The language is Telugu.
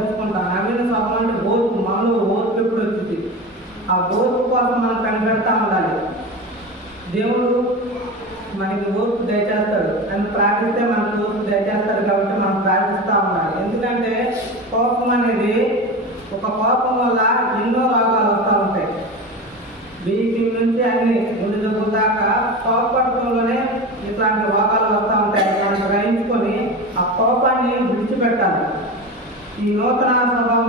నేర్చుకుంటాం. నవీన స్వభావం అంటే ఓర్పు, మనలో ఓర్పు ఎప్పుడు వచ్చింది. ఆ ఓర్పు కోసం మనం కనిపెడతా ఉండాలి. దేవుడు మనకి ఓర్పు దయచేస్తాడు అని ప్రార్థిస్తే మనకు ఓర్పు దయచేస్తాడు కాబట్టి మనం ప్రార్థిస్తూ ఉండాలి. ఎందుకంటే కోపం అనేది, ఒక కోపం వల్ల ఎన్నో రోగాలు వస్తూ ఉంటాయి. బీపీ నుంచి అన్ని ముందు జబ్బుల దాకా కోపపడటంలోనే ఇట్లాంటి రోగాలు వస్తూ ఉంటాయి. దాన్ని గ్రహించుకొని ఆ కోపాన్ని విడిచిపెట్టాలి. ఈ నూతన స్వభావం